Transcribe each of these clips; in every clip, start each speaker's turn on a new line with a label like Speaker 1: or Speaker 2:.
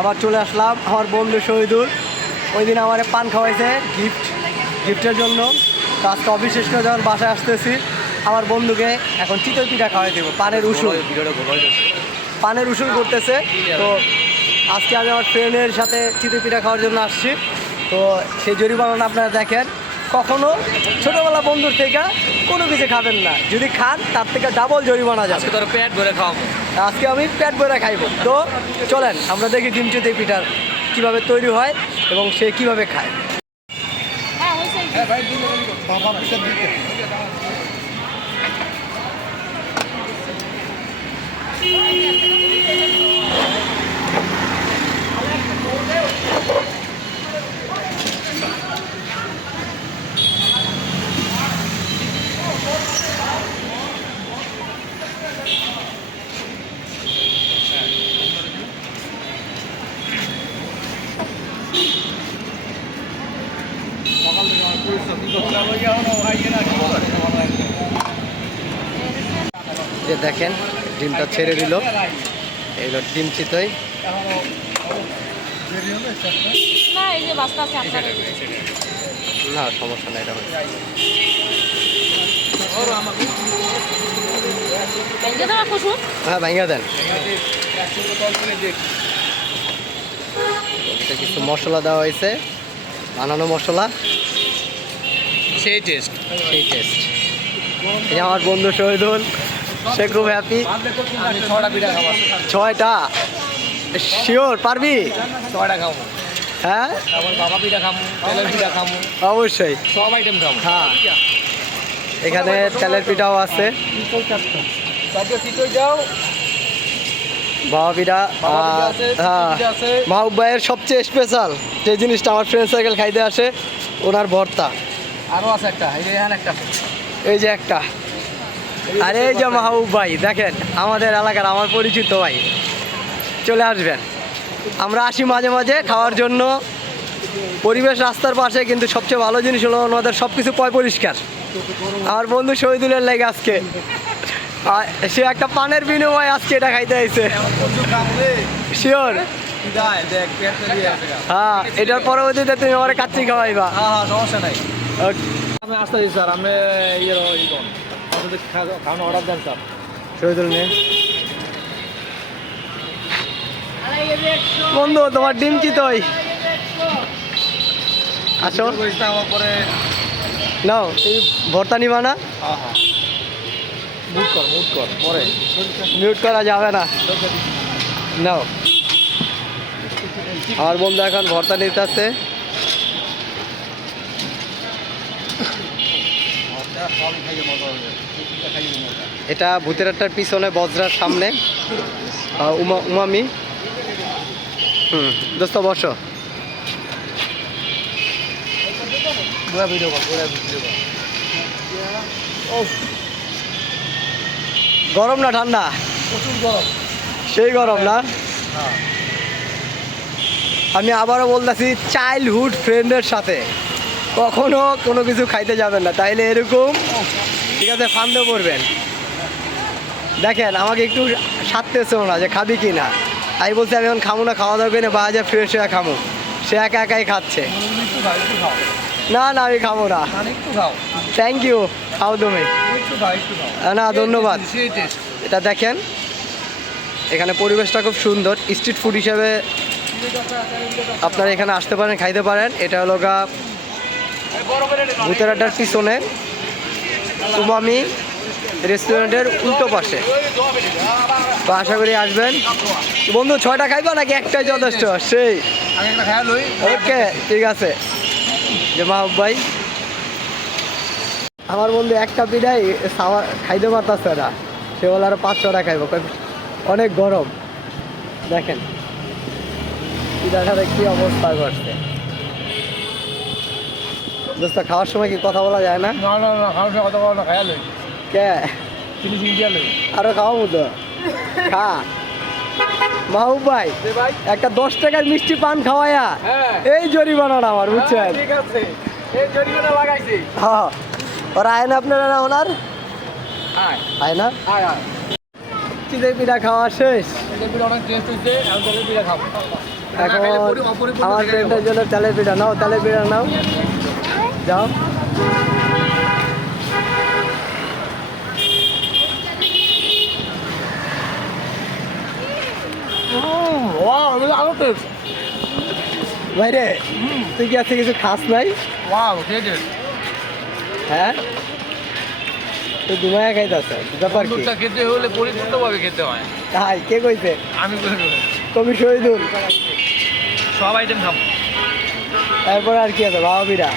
Speaker 1: আবার চলে আসলাম আমার বন্ধু শহীদুল। ওই দিন আমার পান খাওয়াইছে গিফট গিফটের জন্য। তো আজকে অফিস শেষ করে যখন বাসায় আসতেছি, আমার বন্ধুকে এখন চিতই পিঠা খাওয়াই দেবো, পানের উসুল। পানের উসুল করতেছে, তো আজকে আমি আমার ফ্রেন্ডের সাথে চিতই পিঠা খাওয়ার জন্য আসছি। তো সেই জরিমানা আপনারা দেখেন। কখনো ছোটোবেলা বন্ধুর থেকে কোনো কিছু খাবেন না। যদি খান তার থেকে ডাবল জরিমানা যাবে।
Speaker 2: আজকে তোর পেট ভরে খাওয়াবো।
Speaker 1: আজকে আমি পেট ভরে খাইব। তো চলেন আমরা দেখি ডিমচুতে পিঠার কীভাবে তৈরি হয় এবং সে কীভাবে খায়।
Speaker 3: হ্যাঁ
Speaker 1: যে দেখেন ডিমটা ছেড়ে দিল। এইগুলো ডিম চিতই।
Speaker 3: না এই যে বাস্তা আছে
Speaker 1: না সমস্যা নাই এটা হ্যাঁ ভাঙ্গা দেন। কিছু মশলা দেওয়া হয়েছে। বানানো মশলা।
Speaker 2: সেই টেস্ট
Speaker 1: সেই টেস্ট এই আমার বন্ধু শহীদুল। সে খুব হ্যাপি ছয়টা? শিওর পারবি?
Speaker 2: ছটা খাব।
Speaker 1: হ্যাঁ?
Speaker 2: বাবা পিঠা খাব পিঠা খাব।
Speaker 1: অবশ্যই।
Speaker 2: সব আইটেম খাব।
Speaker 1: হ্যাঁ। এখানে তেলের পিঠাও আছে। বাবা পিঠা আর- হ্যাঁ। মাহবুব ভাইয়ের সবচেয়ে স্পেশাল যে জিনিসটা আমার ফ্রেন্ড সার্কেল খাইতে আসে ওনার ভর্তা।
Speaker 2: আরও আছে একটা এই যে একটা
Speaker 1: এই যে একটা। আর এই যে মাহবুব ভাই দেখেন আমাদের এলাকার আমার পরিচিত ভাই। চলে আসবেন। আমরা আসি মাঝে মাঝে খাওয়ার জন্য। পরিবেশ রাস্তার পাশে কিন্তু সবচেয়ে ভালো জিনিস হলো ওনাদের সব কিছু পয় পরিষ্কার। আমার বন্ধু শহীদুলের লাগে আজকে। আর সে একটা পানের বিনিময়ে আজকে এটা খাইতে আইছে। শিওর হ্যাঁ এটার পরবর্তীতে তুমি আমার কাচ্চি খাওয়াইবা।
Speaker 2: হ্যাঁ হ্যাঁ সমস্যা নাই। আমি আসতে স্যার। আমি ইয়ে আপনাদের খাওয়ানো অর্ডার দেন স্যার
Speaker 1: শহীদুল নেই। বন্ধু তোমার ডিম চিতই আসো। নাও তুমি ভর্তা নিবা না?
Speaker 2: মুট কর কর পরে।
Speaker 1: মিউট করা যাবে না। নাও। আমার বন্ধু এখন ভর্তা নিতে আসছে। এটা ভূতের আটটার পিছনে বজরার সামনে। উমা উমামি। হুম দোস্ত বসো।
Speaker 2: ভিডিও ভিডিও
Speaker 1: গরম না ঠান্ডা?
Speaker 2: প্রচুর গরম।
Speaker 1: সেই গরম না?
Speaker 2: হ্যাঁ।
Speaker 1: আমি আবারও বলতেছি চাইল্ডহুড ফ্রেন্ডের সাথে। কখনো কোনো কিছু খাইতে যাবেন না, তাইলে এরকম, ঠিক আছে, ফান্দে পড়বেন। দেখেন, আমাকে একটু সারতেছেও না যে খাবি কি না। আমি বলছি, আমি এখন খামো না, খাওয়া দাওয়া না বাজে ফ্রেশ হয়ে খামো। সে একা একাই খাচ্ছে। না না, আমি খাব না। থ্যাংক ইউ খাও তুমি। না ধন্যবাদ। এটা দেখেন, এখানে পরিবেশটা খুব সুন্দর। স্ট্রিট ফুড হিসেবে আপনারা এখানে আসতে পারেন, খাইতে পারেন। এটা হলো গা ভূতের আড্ডার পিছনে উমামি রেস্টুরেন্টের উল্টো পাশে। তো আশা করি আসবেন। বন্ধু, ছয়টা খাইবা নাকি একটাই যথেষ্ট? সেই। ওকে, ঠিক আছে। যে মাহবুব ভাই। আমার বন্ধু একটা পিঠাই খাওয়া খাইতে পারতাছে না। সে বলে আরও পাঁচ ছটা খাইব। অনেক গরম। দেখেন পিঠাটাতে কি অবস্থা করছে। দোস্ত খাওয়ার সময় কি কথা বলা যায় না?
Speaker 2: না না না খাওয়ার সময় কথা বলো না।
Speaker 1: কে?
Speaker 2: চিনি চিনি খেয়াল হই
Speaker 1: আরও খাওয়া মতো খা। মাহবুব ভাই একটা দশ টাকার মিষ্টি পান খাওয়ায়া।
Speaker 2: হ্যাঁ।
Speaker 1: এই জরিমানা আমার বুঝছেন?
Speaker 2: ঠিক আছে। এই জরিমানা লাগাইছি।
Speaker 1: হ্যাঁ ওরা আয় না আপনারা না ওনার?
Speaker 2: আয়।
Speaker 1: আয় না
Speaker 2: আয়
Speaker 1: পিঠা খাওয়া শেষ।
Speaker 2: অনেক টেস্ট হয়েছে এখন
Speaker 1: আমার ফ্রেন্ডের জন্য তেলের পিঠা নাও তেলের পিঠা নাও। যাও।
Speaker 2: আরও টেস্ট
Speaker 1: ভাইরে তুই কি আজকে কিছু খাস নাই?
Speaker 2: ওয়াও
Speaker 1: হ্যাঁ? তুই দুমায়া খাইতেছে ব্যাপার কি?
Speaker 2: খেতে হলে পরিপূর্ণভাবে খেতে হয়।
Speaker 1: তাই কে কইছে?
Speaker 2: আমি।
Speaker 1: কবি শহীদুল।
Speaker 2: সব আইটেম খাব।
Speaker 1: তারপর আর কি আছে বাবা বিরা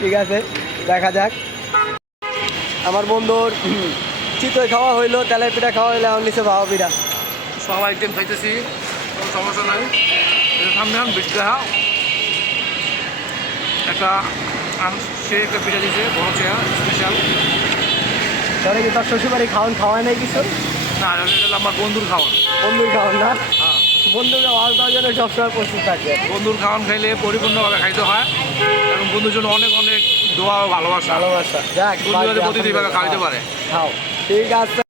Speaker 1: ঠিক আছে দেখা যাক। আমার বন্ধুর চিতই খাওয়া হইল তেলের পিঠা খাওয়া হইল এখন নিচে বাবা বিরা
Speaker 2: সব আইটেম খাইতেছি কোনো সমস্যা নাই। সামনে বেশি একটা আন- সে একটা পিঠা দিয়েছে বড় চেয়ার স্পেশাল
Speaker 1: তোরা কি তোর শ্বশুরবাড়ি খাওয়ান খাওয়ায় নাই কিছু?
Speaker 2: না আমার বন্ধুর খাওয়ান।
Speaker 1: বন্ধুর খাওয়ান না? বন্ধুকে ভালো দেওয়ার জন্য সবসময় প্রস্তুত থাকে।
Speaker 2: বন্ধুর খাওয়ান খাইলে পরিপূর্ণভাবে খাইতে হয় এবং বন্ধুর জন্য অনেক অনেক দোয়া ও ভালোবাসা।
Speaker 1: ভালোবাসা। যাক
Speaker 2: বন্ধুরা
Speaker 1: বাদ
Speaker 2: প্রতিদিন। খাইতে পারে।
Speaker 1: খাও। ঠিক আছে।